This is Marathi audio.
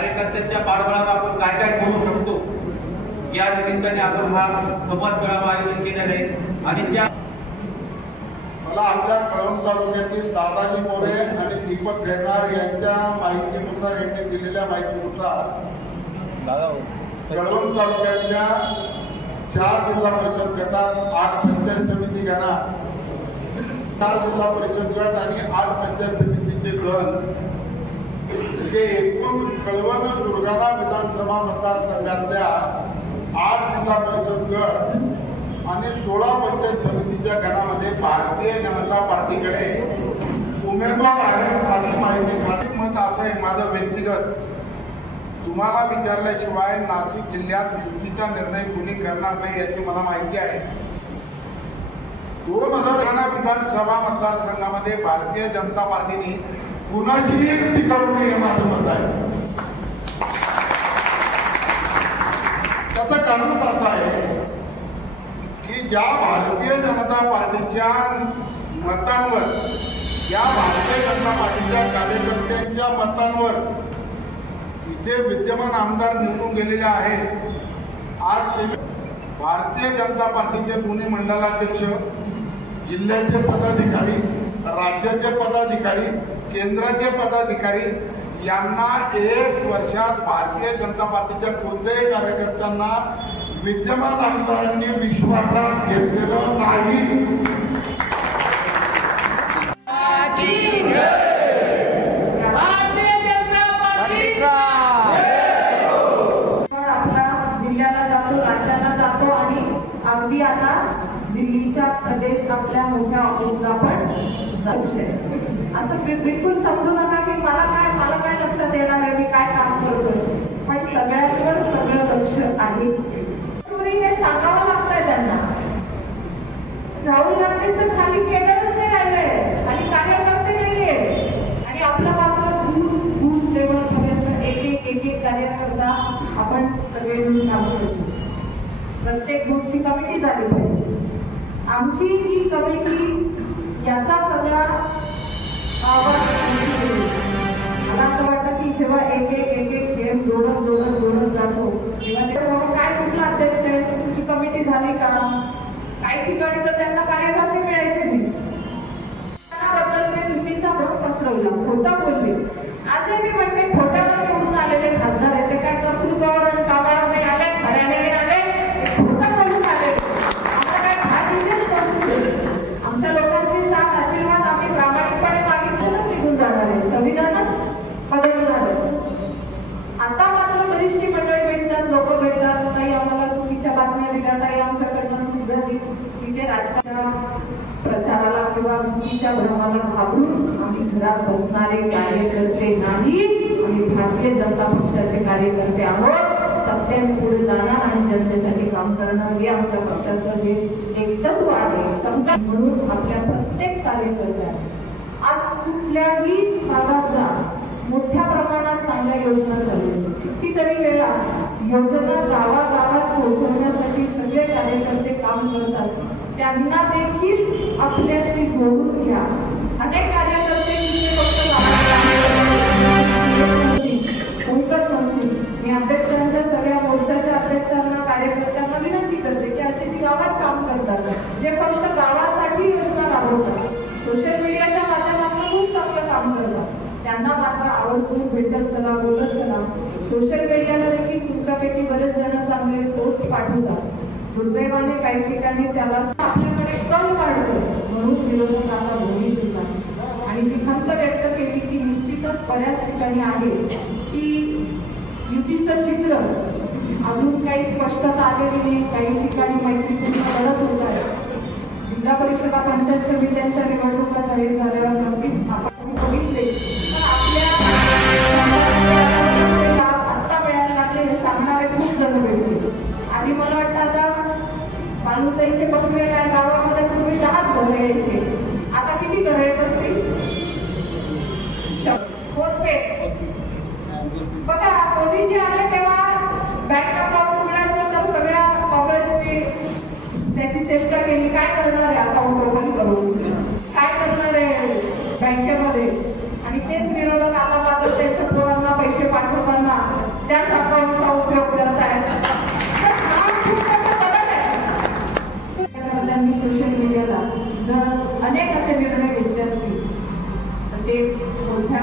कार्यकर्त्यांच्या पाठबळावर आपण काय काय करू शकतो या निमित्ताने आपण हा संवाद मेळावा आयोजित केलेला आहे। आणि त्या मला आमच्या कळवण तालुक्यातील दादाजी मोरे आणि दीपक खैरनार यांच्या माहितीनुसार यांनी दिलेल्या माहितीनुसार कळवण तालुक्यातल्या 4 जिल्हा परिषद गटात 8 पंचायत समिती गणा, 4 जिल्हा परिषद गट आणि 8 पंचायत समितीचे गण जे एकूण कळवण सुरगाणा विधानसभा मतदारसंघातल्या 8 जिल्हा परिषद गट आणि 16 पंचायत समितीच्या गणामध्ये भारतीय जनता पार्टीकडे उमेदवार आहेत अशी माहिती खाली मत असं आहे माझं व्यक्तिगत। तुम्हाला विचारल्याशिवाय नाशिक जिल्ह्यात युतीचा निर्णय कोणी करणार नाही याची मला माहिती आहे। 2011 विधानसभा मतदारसंघामध्ये भारतीय जनता पार्टीने कुणाशीही युती करू नये हे माझं मत आहे। त्याचं कारण असं आहे की ज्या भारतीय जनता पार्टीच्या मतांवर, या भारतीय जनता पार्टीच्या कार्यकर्त्यांच्या मतांवर इथे विद्यमान आमदार निवडून गेलेले आहेत। आज ते भारतीय जनता पार्टीचे दोन्ही मंडलाध्यक्ष, जिल्ह्याचे पदाधिकारी, राज्याचे पदाधिकारी, केंद्राचे पदाधिकारी यांना 1 वर्षात भारतीय जनता पार्टीच्या कोणत्याही कार्यकर्त्यांना विद्यमान आमदारांनी विश्वासात घेतलेलं नाही। जिल्ह्याला जातो, राज्याला जातो आणि अगदी आता दिल्लीच्या प्रदेश आपल्या मोठ्या ऑफिसला पण असं बिलकुल समजू नका की मला काय लक्षात येणार आहे, मी काय काम करतोय, पण सगळ्यांवर सगळं लक्ष आहे। हे सांगावं लागतंय त्यांना। राहुल गांधींचं खाली केडरच नाही राहिलंय आणि कार्यकर्ते नाहीये आणि आपला मात्र बूथ लेवलपर्यंत एक कार्यकर्ता आपण सगळे मिळून काम करतो। प्रत्येक बूथची कमिटी झाली पाहिजे। आमची ही कमिटी याचा सगळा मला असं वाटतं की जेव्हा एक थेंब जोडत जातो तेव्हा काय कुठला अध्यक्ष आहे, तुमची कमिटी झाली का? काही ठिकाणी तर त्यांना कार्यकर्ते मिळायचे नाही, त्याबद्दल ते चुकीचा भ्रम पसरवला, खोटं बोलले। आजही मी म्हणते खोट्यावर निवडून आलेले खासदार आहे ते काय कर्तृत्वावर आणि कामावर नाही आले, खऱ्याने आले, खोटं बोलून आले। आम्हाला काय फार विशेष करतो, आमच्या लोकांचे साथ आशीर्वाद आम्ही प्रामाणिकपणे मागितलेच निघून जाणार आहे, संविधानच बदलणार आहे। आता मात्र बरीचशी मंडळी भेटतात, लोक भेटतात, काही आम्हाला चुकीच्या बातम्या दिल्या, काही आमच्याकडनं चूक झाली, तिथे राजकारणाच्या प्रचाराला किंवा चुकीच्या भ्रमाला घाबरून आम्ही घरात बसणारे कार्यकर्ते नाही, आम्ही भारतीय जनता पक्षाचे कार्यकर्ते आहोत। सत्याने पुढे जाणार आणि जनतेसाठी काम करणार हे आमच्या पक्षाचं जे एकत्व आहे, संकल्प म्हणून आपल्या प्रत्येक कार्यकर्त्यांना आज कुठल्याही भागात जा, मोठ्या प्रमाणात चांगल्या योजना चालू आहेत। कितीतरी वेळा योजना गावागावात पोहोचवण्यासाठी सगळे कार्यकर्ते काम करतात, त्यांना देखील आपल्याशी जोडून घ्या। अनेक कार्यकर्ते पोहोचत नसतील, मी अध्यक्षांच्या सगळ्या मोर्चाच्या अध्यक्षांना, कार्यकर्त्यांना विनंती करते की असे जी गावात काम करतात, जे फक्त गावासाठी योजना राबवतात, सोशल मीडियाच्या माध्यमातून खूप चांगलं काम करतात, त्यांना मात्र आवर्जून भेटत चला, बोलत चला। सोशल मीडियाला देखील तुमच्यापैकी बरेच जण चांगले पोस्ट पाठवतात, दुर्दैवाने काही ठिकाणी त्याला आपल्याकडे कल वाढतो म्हणून विरोधक आता भूमी देतात आणि ती खंत व्यक्त केली की निश्चितच बऱ्याच ठिकाणी आहे की युतीचं चित्र अजून काही स्पष्टता आलेली नाही, काही ठिकाणी मैत्रीपूर्ण लढत होत आहे। जिल्हा परिषदा, पंचायत समित्यांच्या निवडणुका जाहीर झाल्यावर नक्कीच आपण बघितले तर आपल्या आत्ता मिळायला लागले हे सांगणारे खूप जण भेटले। आधी मला वाटतं आता बालूचा इथे बसले काय गावामध्ये पूर्वी 10 घरं यायचे, आता किती घरं येत असतील? बघा मोदी जे आले तेव्हा बँक अकाउंट मिळायचं तर सगळ्या काँग्रेसने त्याची चेष्टा केली, काय करणार आहे अकाउंट ओपन करून, काय करणार आहे बँकेमध्ये, आणि तेच विरोधक आता मात्र त्यांच्या पोरांना पैसे पाठवताना त्याच अकाउंटचा उपयोग करतायत. त्यांनी सोशल मीडियाला जर अनेक असे निर्णय घेतले असतील तर ते मोठ्या